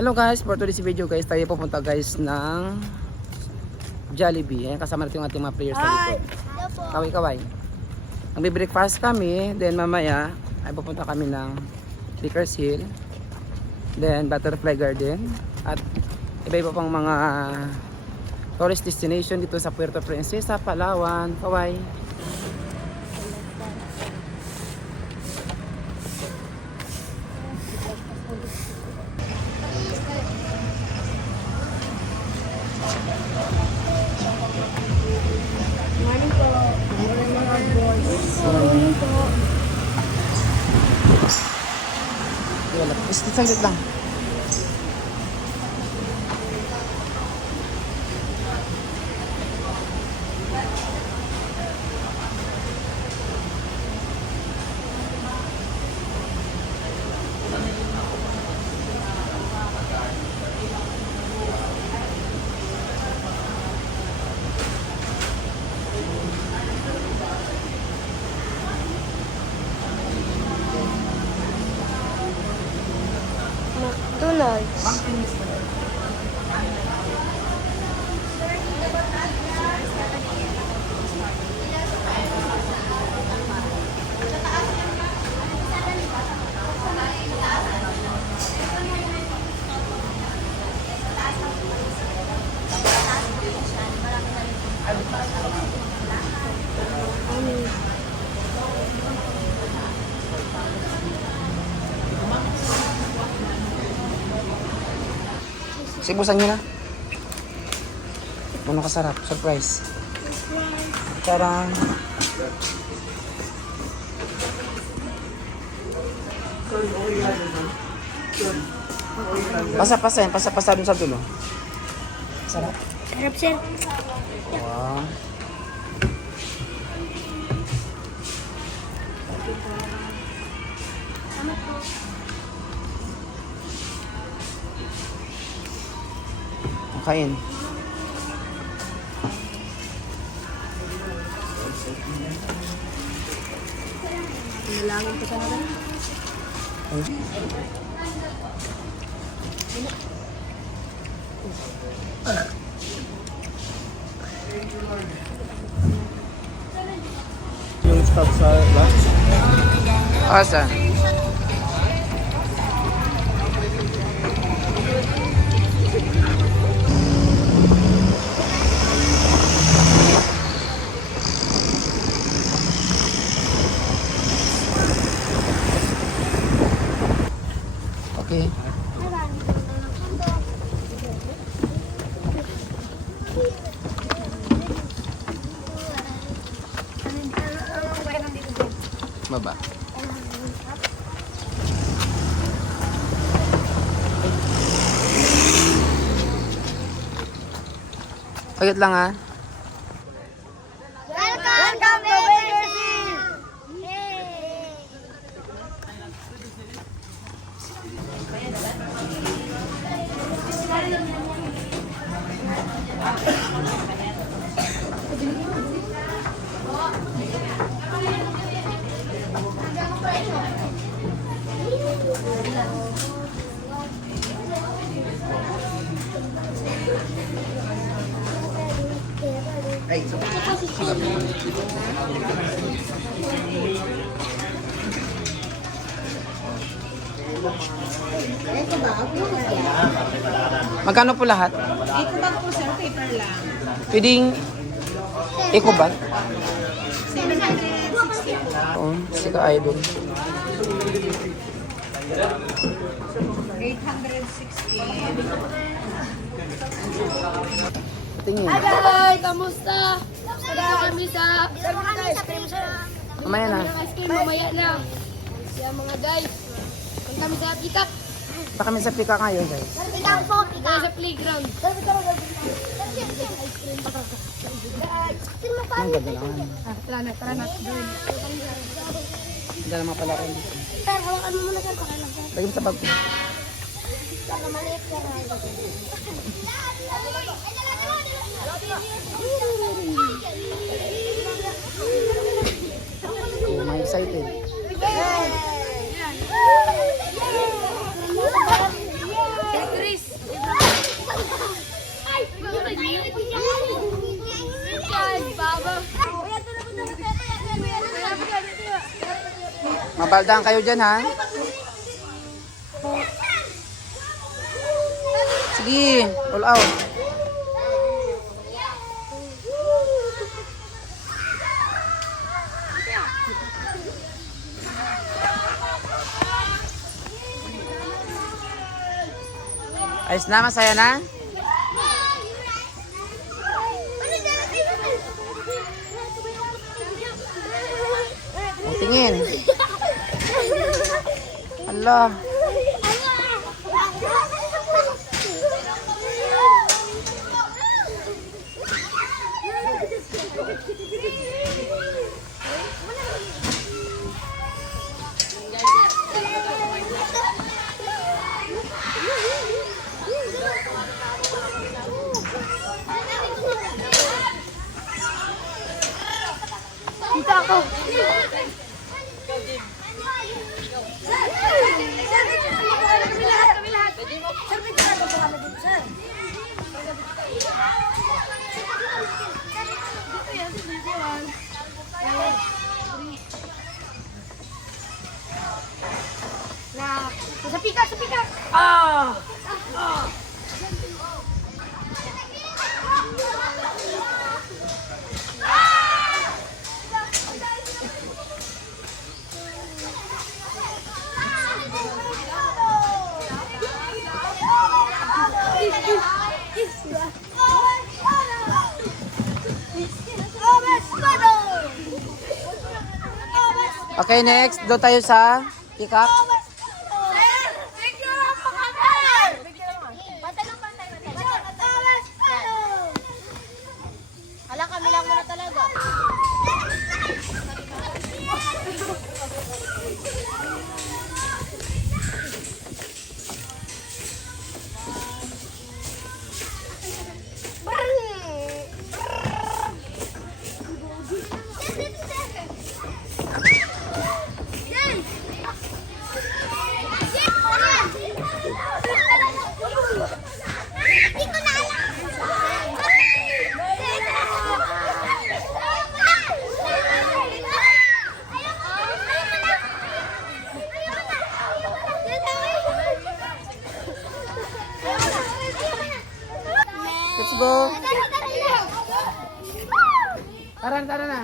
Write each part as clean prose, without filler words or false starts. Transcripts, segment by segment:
Hello guys, for today's video guys, tayo pupunta guys ng Jollibee. Ayan, kasama natin yung ating mga players sa likod. Kaway-kaway. Magbe-breakfast kami, then mamaya ay pupunta kami ng Vickers Hill, then Butterfly Garden, at iba-iba pang mga tourist destination dito sa Puerto Princesa, Palawan. Kaway. Morning po. Morning mga boys. Morning po. Wala. Saglit lang. McDonald's. Sibusan nyo na. Ano kasarap? Surprise. Tarang. Pasa-pasa yan. Pasa-pasa dun sa dulo. Sarap. Sarap sir. Wow. Kain. Nalangin ko sana rin. Yung stop sa lunch? Asa? Okay. Baba. Pagit lang ha. Welcome to Vickers Hill! Magkano po lahat? Eco bag po sir, paper lang. Pwedeng eco bag? 760 po. Oo, sika idol. 860. Tingin. Hi, kamusta? Sada kami sa ice cream sir. Mamaya na. Ice cream mamaya na. Kaya mga guys, punta kami sa pick-up. Baka kami sa pika ngayon guys. Pick-up po, pick-up. Sa playground. Ang ganda lang. Tara na, tara na. Ganda naman pala rin. Sir, hawakan mo muna sir. Pakilang sir. Lagi mo sa bag ko. Sir, maliit sir. Oh, may excited. Sir Chris, Mabaldaan kayo dyan, ha? Sige, all out. Ayos na, masaya na? O, tingin. Allah. Kita ako. Sa pika, sa pika. Okay, next. Doon tayo sa pick up. Hala, kami lang muna talaga. Let's go. Tara, tara na.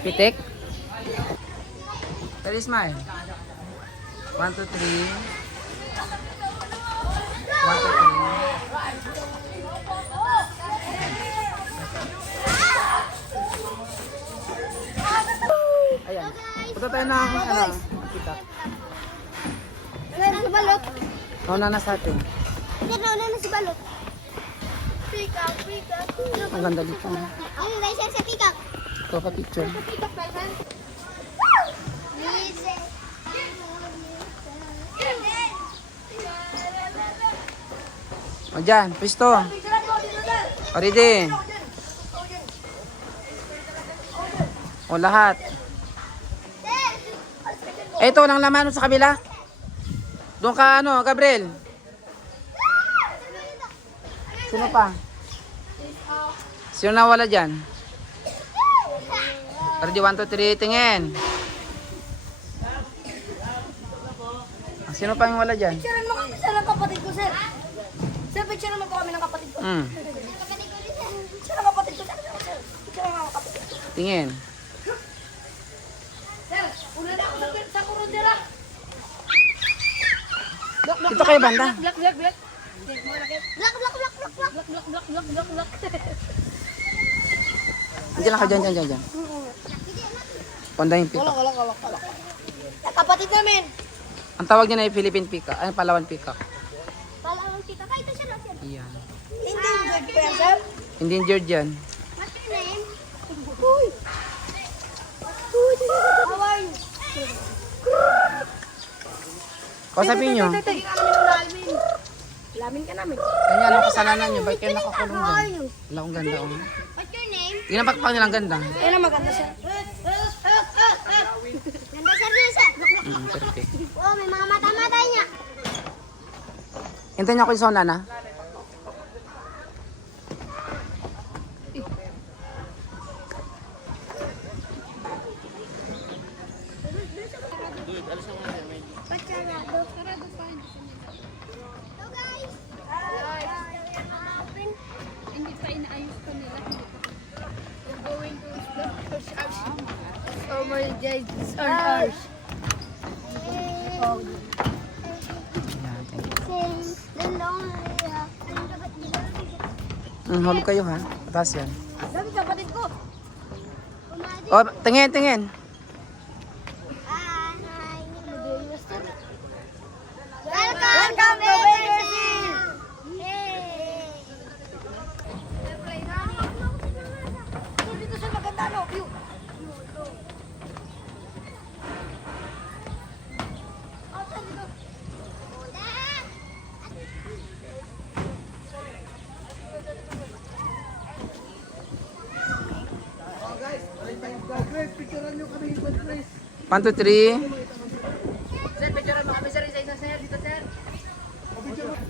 Pitik. Ready, smile. 1, 2, 3. 1, 2, 3. Ayan. Punta tayo ng kita. Meron sa balot. Nauna na sa atin. Nauna na si balot. Pika, pika. Ang ganda dito. Ano na siya sa pika? Ito pa picture. Pika, pika. O dyan, pisto. O ready. O lahat. Ito, walang laman sa kabila. Doon ka, Gabriel. Sino pa? Sino nawala dyan? Ready, 1, 2, 3, tingin. Sino pa yung wala dyan? Picturean mo kami sa kapatid ko, sir. Sir, picturean mo po kami ng kapatid ko. Picture ng kapatid ko, sir. Picture ng kapatid ko. Tingin. Sir, una na ako sa kurundera. Dito kayo banda. Black, black, black. Black, black, black, black, black, black, black, black, black, black, black. Diyan lang ka, dyan. Panda yung pika. Wala. Kapatid namin. Ang tawag niya na yung Philippine Peacock. Ay, Palawan Peacock. Palawang tita. Kahit siya lang, sir. Iyan. Endangered pa yan, sir? Endangered yan. What's your name? Uy. How are you? Kausapin nyo. Lamin ka namin. Kanya, anong kasalanan nyo? Bakit kayo nakakulong dyan? Wala akong ganda. Oh. What's your name? Ginapakpak nilang ganda. Yan ang maganda, sir. Ganda, sir. Perfect. Oh, may mga mata-mata niya. Hintayin niyo ako yung sauna na. more guys on ours. Ayan, thank you. Hulog kayo ha. Pataas yan. Sabi kapatid ko. Oh, tingin, tingin. Welcome to Bakersfield! Dito siya maganda, no? View. One, two, three.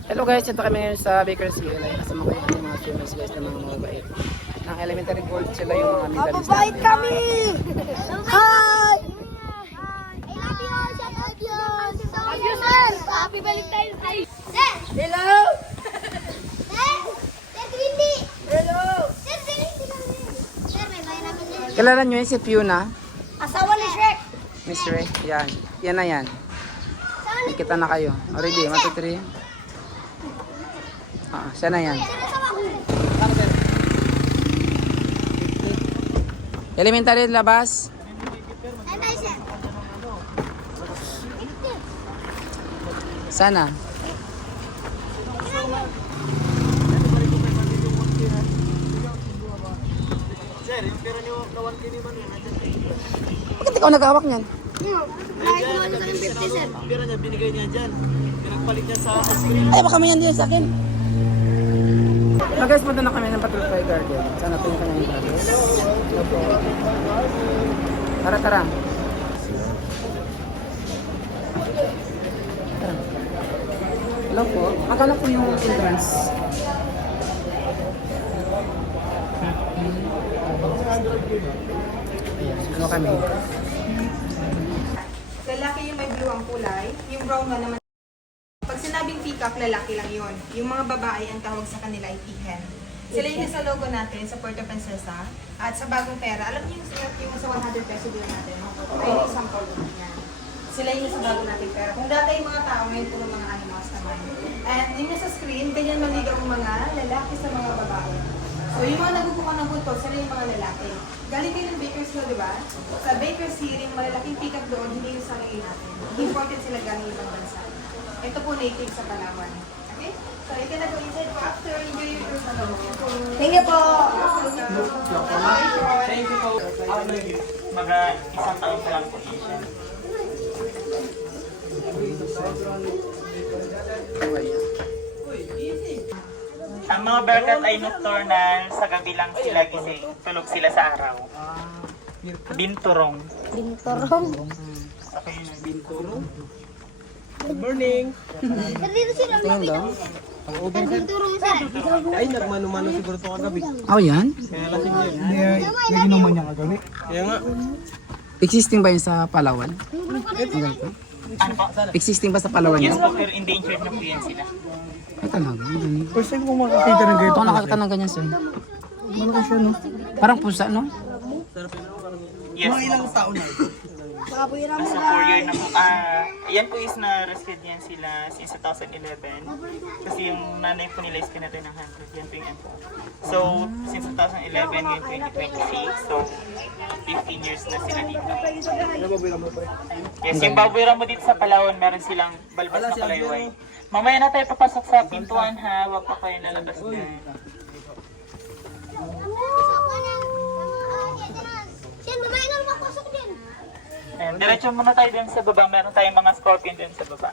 Hello guys, ito kami ngayon sa Bakersfield. Kasama ko yung mga swimmers guys na mga mabait. Ang elementary gold sila yung mga medalista. Mababait kami! Hi! I love you! Shout out yun! Love you, sir! Happy Valentine's Day! Sir! Hello! Sir! Sir Trinity! Hello! Sir Trinity kami! Sir, may bayan namin din. Kilala nyo yun si Fiona? Asawa ni Shrek! Miss Ray? Yan. Yan na yan. Nakikita na kayo. Already, 1, 2, 3. Siya na yan. Elementary labas. Sana. Bakit ikaw naghawak niyan? Pira niya, binigay niya dyan. Pinagpalit niya sa ice cream. Ay, baka may yan din sa akin. Guys, punta na kami ng Butterfly Garden. Sana ito yung kanyang garden. Tara, tara. Tara. Hello po. Akala po yung entrance. Ayan, ano kami? Lalaki yung may blue ang kulay, yung brown na naman. Pag sinabing peacock, lalaki lang yun. Yung mga babae, ang tawag sa kanila ay peahen. Sila yung nasa logo natin sa Puerto Princesa. At sa bagong pera, alam niyo yung sa 100 peso din natin. Ay, yung sample yan. Sila yung nasa bago natin pera. Kung dati yung mga tao, ngayon puro mga animals naman. And yung nasa screen, ganyan maligaw ang mga lalaki sa mga babae. So yung mga nagubukan ng buntot, sila yung mga lalaki. Galing kayo ng Bakersfield, di ba? Sa Bakersfield, yung malalaking peacock doon, hindi yung sarili natin. Imported sila galing ibang bansa. Ito po native sa Palawan. Okay? So you can go inside po after. Enjoy your tour sa loob. Thank you po! Thank you po. Mga isang taon pa lang po siya. Ang mga berkat ay nocturnal, sa gabi lang sila gising, tulog sila sa araw. Binturong. Binturong. Okay na, binturong. Good morning. Sir, dito sila Tingnan daw. Sir, binturong sir. Ay, nagmano-mano siguro ito kagabi. Oh, yan? Kaya lasing niya. Naginuman niya. Kaya nga. Existing ba yun sa Palawan? Okay. Existing ba sa Palawan Yes yan? po, pero endangered na po yan sila. Ay, talaga. Ganun. First time ko makakita ng ganito. Ito, nakakita ng ganyan sir. Malaki siya, no? Parang pusa, no? Yes. Mga ilang taon na ito. Nasa 4 year na po. Yan po is na-rescued yan sila since 2011. Kasi yung nanay po nila is pinatay ng 100. Yan po yung po. So, since 2011, ngayon 2026. So, 15 years na sila dito. Yes, yung baboy ramo dito sa Palawan, meron silang balbas na kalayway. Mamaya na tayo papasok sa pintuan ha. Huwag pa kayo lalabas na. Sir, mamaya na mapasok din. Ayan, diretso muna tayo dun sa baba. Meron tayong mga scorpion dun sa baba.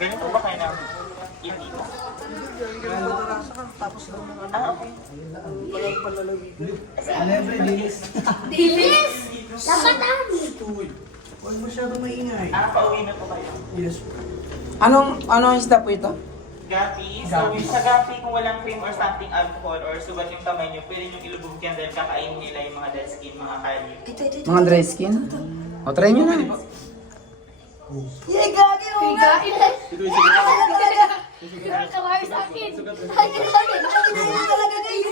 Ganyan po ba kayo na yun dito? Okay. Dilis! Dapat Huwag masyado maingay. Pauwi na po kayo. Yes. Anong isda po ito? Gapi. So, sa gapi, kung walang cream or something alcohol or sugat yung kamay nyo, pwede nyo ilubog yan dahil kakainin nila yung mga dead skin, mga kali. Mga dry skin? O, try nyo na. Yay, gagi! Higain lang. Pero kawari sa akin. Ay, grabe. Ay, talaga guys.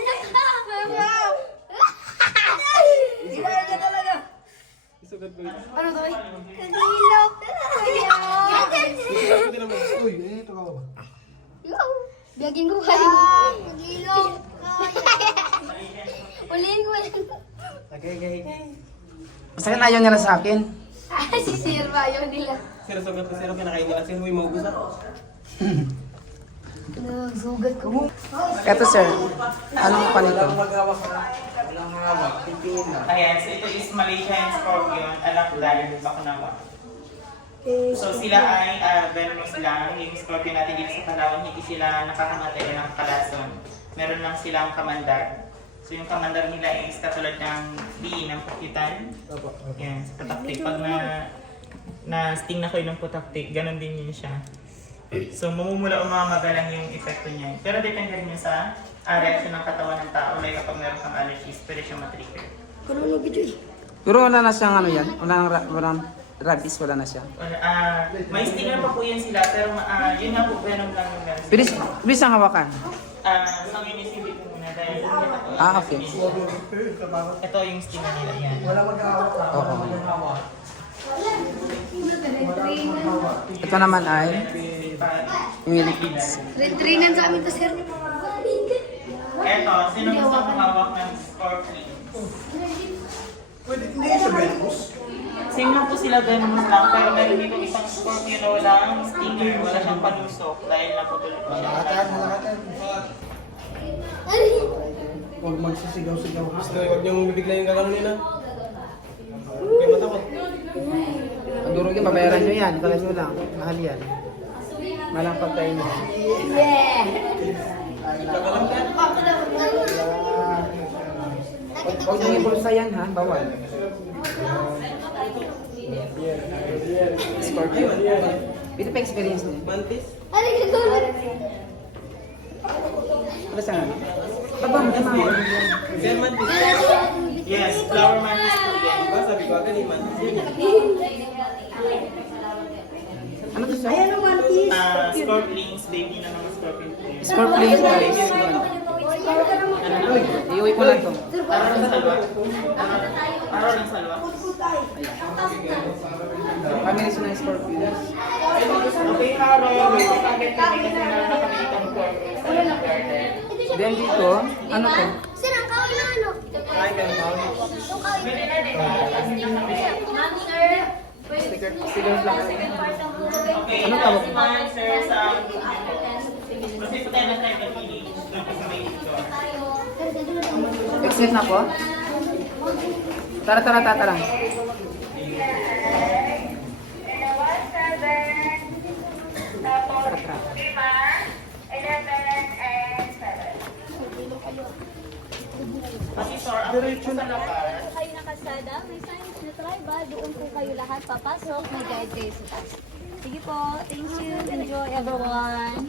Ano to? Kagilok. Uy, ito ka ba? Biyagin ko kayo. Kagilok. Ulihin ko yan. Basta na ayaw nila sa akin. Si Sir ba yun nila? Sir, sugat na sir, kinakain nila. Sir, may maubusan. Nagsugat ko. Eto sir, anong pa nito? Walang hawak. Pipin lang. Ayan, so ito is Malaysian Scorpion, Alakdan, Bakunawa. So sila ay venomous lang. Yung scorpion natin dito sa Palawan, hindi sila nakakamatay na ng kalason. Meron lang silang kamandar. So yung kamandar nila is katulad ng bee ng pukitan. Yan, sa putaktik. Pag na-sting na kayo ng putaktik, ganun din yun siya. So mamumula o mamagalang yung epekto niya. Pero depende rin yun sa reaction ng katawan ng tao. Like kapag meron kang allergies, pwede siyang matrigger. Pero wala na siyang ano yan? Walang rabies, wala na siya. May stinger pa po yan sila, pero yun nga po, venom lang yung meron. Bilis ang hawakan. Sa ngayon is hindi po muna dahil Okay. ito yung stinger nila yan. Oo. Ito naman ay millipedes. Red-drinan sa amin to, Sir. Ito, sino gusto kumawak ng scorpion? Pwede, hindi siya venomous. Same lang po sila venomous lang, pero meron dito isang scorpion na walang stinger, wala siyang panusok dahil naputulog po siya. Huwag magsisigaw-sigaw. Basta huwag niyong bibigla yung gagano nila. Huwag kayo matakot. Ang durog yung babayaran nyo yan. Kala nyo lang. Mahal yan. Malang pagkain nyo. Huwag nyo ibulsa yan ha. Bawal. Scorpion. Ito pa experience niya. Mantis? Ano yung tulad? Ano sa nga? Pagbawa mo naman. Sir, mantis. Yes, flower mantis po yan. Diba sabi ko agad yung mantis yun. Ano to siya? Scorpions, baby na mga scorpion po yan. Scorpion guys. Iuwi ko lang to. Araw ng salwa. Araw ng salwa. Family sa na Scorpion. Okay, araw. May target kami kasi nakakabili ng corpus sa garden. Then dito, ano to? Sir, ang kawin na ano? Ay, kaya kawin. Yung kawin. Pwede na din. Ma'am, sir. Stickers lang. Okay, Ano tawag? si Ma'am, sir, sa... Kasi sa tayo na tayo nagpili. Doon po sa may dito. Exit na po? Tara, tara, tara, tara. Kasi sir, ang diretso na lakar. Kayo na kalsada, may signage na tribal, doon po kayo lahat papasok, may guide kayo sa taas. Sige po, thank you, enjoy everyone.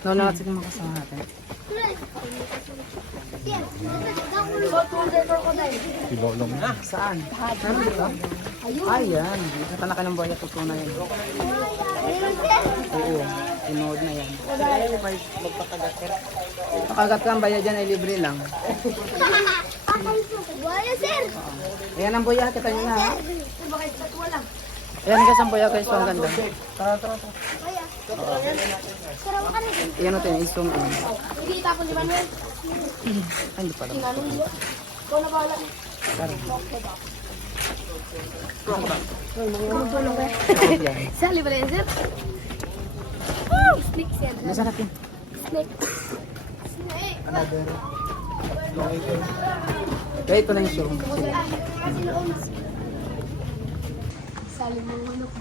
No, no, sige makasama natin. Saan? Saan dito? Ayan. Nakita ka ng buhaya ko na yan. Oo, tinood na yan. Pakagat ka, ang bayad dyan ay libre lang. Wala, sir. Ayan ang buhaya, kita nyo na ha. Bakit wala? Ayan guys, ang buhaya guys, so ang ganda. Tara, tara, tara. Kaya. Sir, ako ka na. Iyan natin, i-zoom in. Hindi tapon ni Manuel. Ay, hindi pala. Tinanong mo. Ikaw na bahala. Tara. Tulong ka. Yan. Sali ba yan, sir? Snake, sir. Masarap yun. Snake. Snake. Kaya ito lang yung show. Sige. Sali mo ano ko.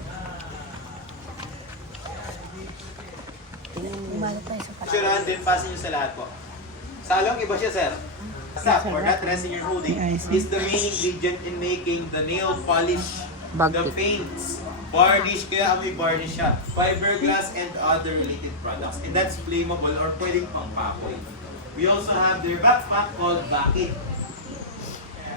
Umalat tayo sa pala. Surahan din, pasin nyo sa lahat po. Salong, iba siya, sir. Sap, or that resin you're holding, is the main ingredient in making the nail polish, Bag the tip. paints, varnish, kaya amoy varnish siya, fiberglass, and other related products. And that's flammable or pwedeng pangpakoy. We also have their backpack called Bakit.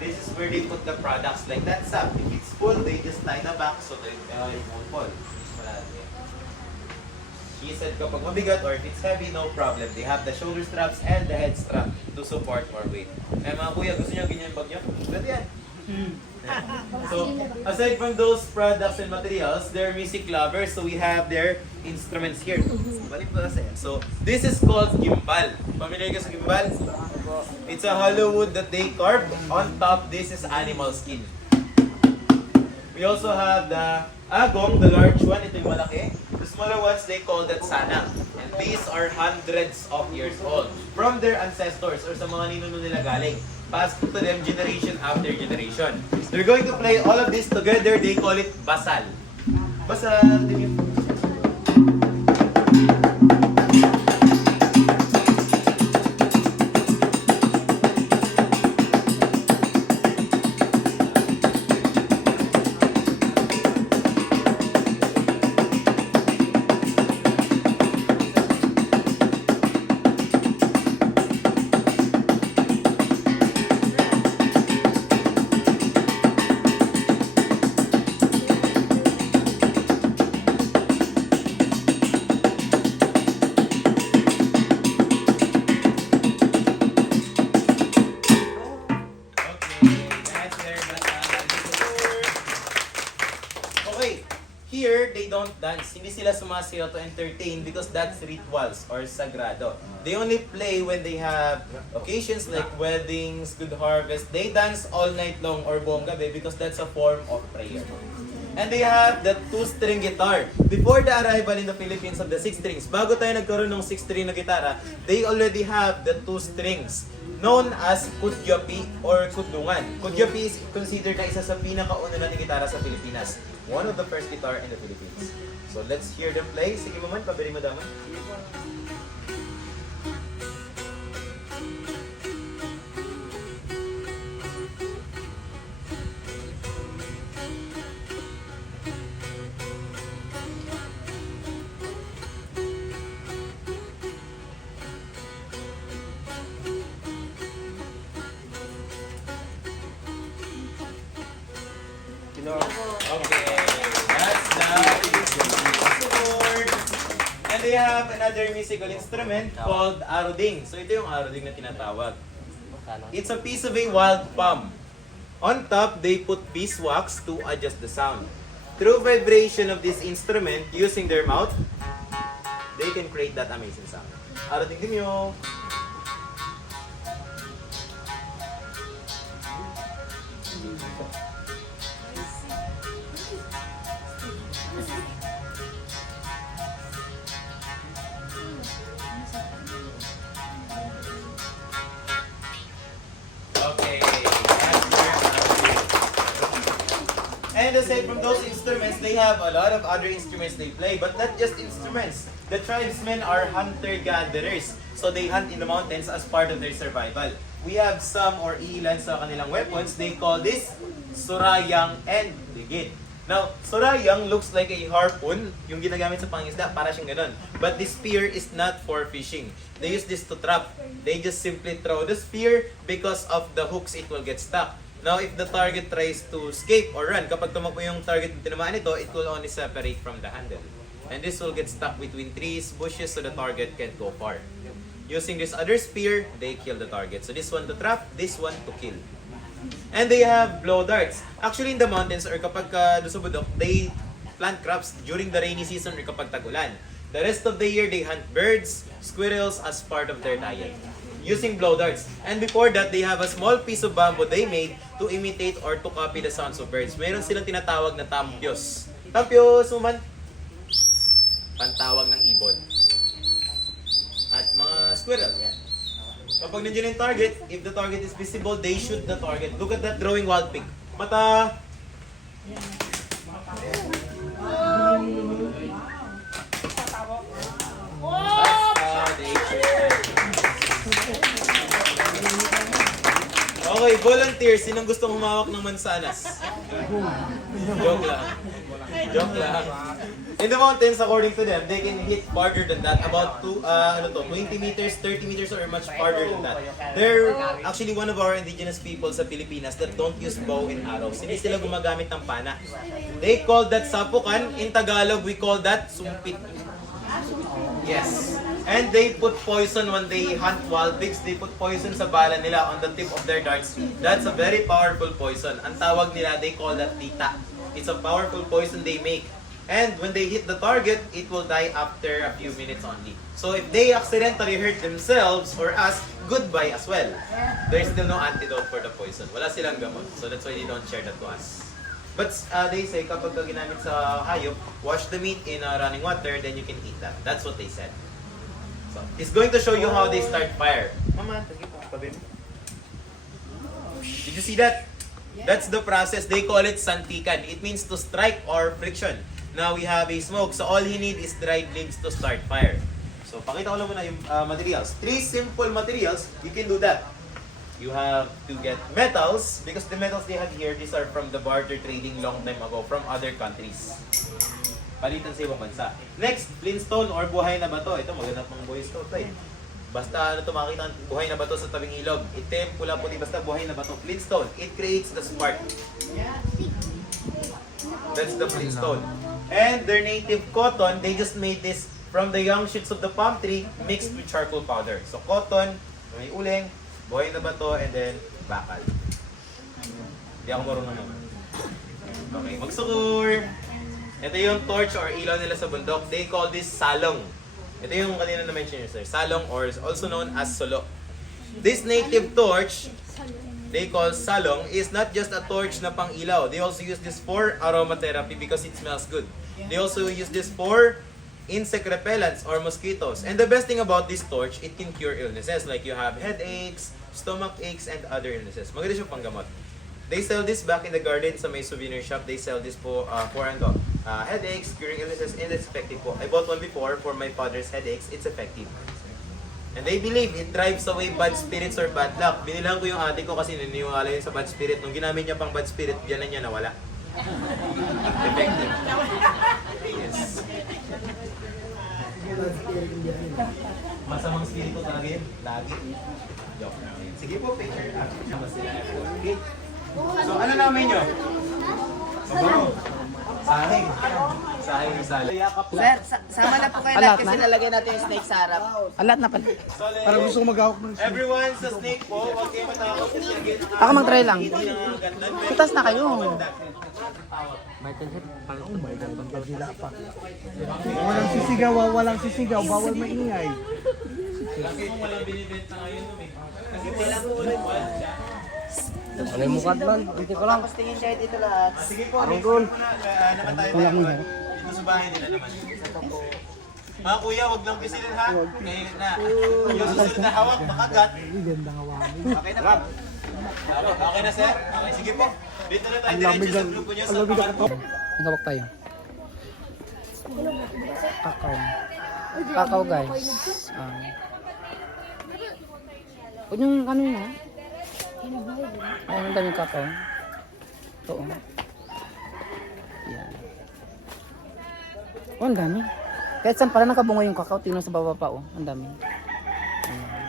this is where they put the products. Like that sap, if it's full, they just tie the back so that it won't fall. Wala din. She said kapag mabigat or if it's heavy, no problem. They have the shoulder straps and the head strap to support more weight. Eh mga kuya, gusto nyo ganyan yung bag nyo? Pwede yan. So, aside from those products and materials, they're music lovers. So we have their instruments here. Balik po kasi yan. So, this is called gimbal. Familiar ka sa gimbal? It's a hollow wood that they carved. On top, this is animal skin. We also have the agong, the large one. Ito yung malaki. The smaller ones, they call that sanang. And these are hundreds of years old. From their ancestors or sa mga ninuno nila galing. Passed to them generation after generation. They're going to play all of this together. They call it basal. Basal. Okay, here they don't dance. Hindi sila sumasayaw to entertain because that's rituals or sagrado. They only play when they have occasions like weddings, good harvest. They dance all night long or buong gabi because that's a form of prayer. And they have the 2-string guitar. Before the arrival in the Philippines of the 6 strings, bago tayo nagkaroon ng 6-string na gitara, they already have the 2 strings known as kudyopi or kudungan. Kudyopi is considered na isa sa pinakauna nating gitara sa Pilipinas. One of the first guitar in the Philippines. So let's hear them play. Sige mo man, pabili mo daman. Okay, that's the keyboard. And they have another musical instrument called aruding. So ito yung aruding na tinatawag. It's a piece of a wild palm. On top, they put beeswax to adjust the sound. Through vibration of this instrument, using their mouth, they can create that amazing sound. Aruding din yung... And aside from those instruments, they have a lot of other instruments they play, but not just instruments. The tribesmen are hunter-gatherers, so they hunt in the mountains as part of their survival. We have some or ilan sa kanilang weapons. They call this surayang and ligid. Now, surayang looks like a harpoon, yung ginagamit sa pangisda, para siyang ganun. But this spear is not for fishing. They use this to trap. They just simply throw the spear because of the hooks it will get stuck. Now, if the target tries to escape or run, kapag tumakbo yung target na tinamaan ito, it will only separate from the handle. And this will get stuck between trees, bushes, so the target can't go far. Using this other spear, they kill the target. So this one to trap, this one to kill. And they have blow darts. Actually, in the mountains or kapag doon sa bundok, they plant crops during the rainy season or kapag tag-ulan. The rest of the year, they hunt birds, squirrels as part of their diet. Using blow darts. And before that, they have a small piece of bamboo they made to imitate or to copy the sounds of birds. Mayroon silang tinatawag na tampios. Tampios, suman. Pantawag ng ibon. At mga squirrel, yan. Kapag nandiyan yung target, if the target is visible, they shoot the target. Look at that drawing wild pig. Mata! Okay, volunteer. Sinong gustong humawak ng mansanas? Joke lang. Joke lang. In the mountains, according to them, they can hit farther than that. About 20 meters, 30 meters, or much farther than that. They're actually one of our indigenous people sa Pilipinas that don't use bow and arrows. Hindi sila gumagamit ng pana. They call that sapukan. In Tagalog, we call that sumpit. Yes. And they put poison when they hunt wild pigs. They put poison sa bala nila on the tip of their darts. That's a very powerful poison. Ang tawag nila, they call that tita. It's a powerful poison they make. And when they hit the target, it will die after a few minutes only. So if they accidentally hurt themselves or us, goodbye as well. There's still no antidote for the poison. Wala silang gamot. So that's why they don't share that to us. But they say kapag ginamit sa hayop, wash the meat in running water, then you can eat that. That's what they said. So it's going to show you how they start fire. Mama, tabi mo. Did you see that? That's the process. They call it santikan. It means to strike or friction. Now we have a smoke. So all he need is dried leaves to start fire. So pakita ko lang muna yung materials. 3 simple materials, you can do that. You have to get metals, because the metals they have here, these are from the barter trading long time ago from other countries. Palitan sa ibang bansa. Next, flintstone or buhay na bato. Ito, maganda pang buhay stone. Basta makita ang buhay na bato sa tabing ilog. Itim, pula, puti, basta buhay na bato. Flintstone, it creates the spark. That's the flintstone. And their native cotton, they just made this from the young shoots of the palm tree mixed with charcoal powder. So cotton, may uling, buhay na bato, and then bakal. Hindi ako marunong naman. Okay, magsukur. Ito yung torch or ilaw nila sa bundok. They call this salong. Ito yung kanina na-mention nyo, sir. Salong, or also known as solo. This native torch, they call salong, is not just a torch na pang ilaw. They also use this for aromatherapy because it smells good. They also use this for insect repellents or mosquitoes. And the best thing about this torch, it can cure illnesses like you have headaches, stomach aches, and other illnesses. Maganda siyang panggamot. They sell this back in the garden sa may souvenir shop. They sell this for headaches, curing illnesses, and it's effective po. I bought one before for my father's headaches. It's effective. And they believe it drives away bad spirits or bad luck. Binilang ko yung ate ko kasi naniniwala yun sa bad spirit. Nung ginamit niya pang bad spirit, diyan na niya nawala. Effective. Yes. Masamang spirito talaga yun. Lagi. Joke lang. Sige po, picture. Okay. So, ano namin nyo? Mabango. Sahing. Sahing yung sala. Sir, sama na po kayo alat kasi na. nalagay natin yung snake sa harap. Alat na pala. Parang gusto ko mag-hawak ng Everyone sa snake po, huwag kayo matakot kasi again, Ako mag-try lang. hindi na ganda. Tutas na kayo. Walang sisigaw, walang sisigaw, bawal maingay. Kasi kung walang binibenta ngayon, kasi wala po ulit. Ano yung mukha doon? Hindi ko lang. Tingin siya dito lahat. Sige po, next time naman tayo dito sa bahay nila naman. Mga kuya, wag lang pisilin ha. Ngayon na. Yung susunod na hawak, makagat. Okay na ba? Okay na sir? Okay, sige po. Dito na tayo diretso sa grupo nyo sa pangalawa. Magkawak tayo. Kakao. Kakao guys. Huwag yung ano yun ha? Ay, ang daming kakao. Ito oh. Yan. Oh, ang dami. Kahit saan pala nakabunga yung kakao, tingnan sa baba pa oh. Ang dami. Ayan.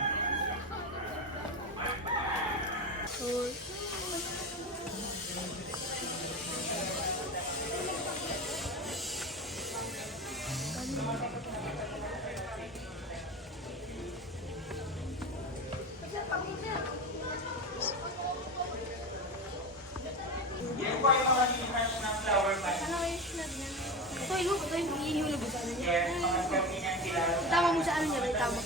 Ito yung ihihulog sa ano niya. Tama mo sa ano niya, tama.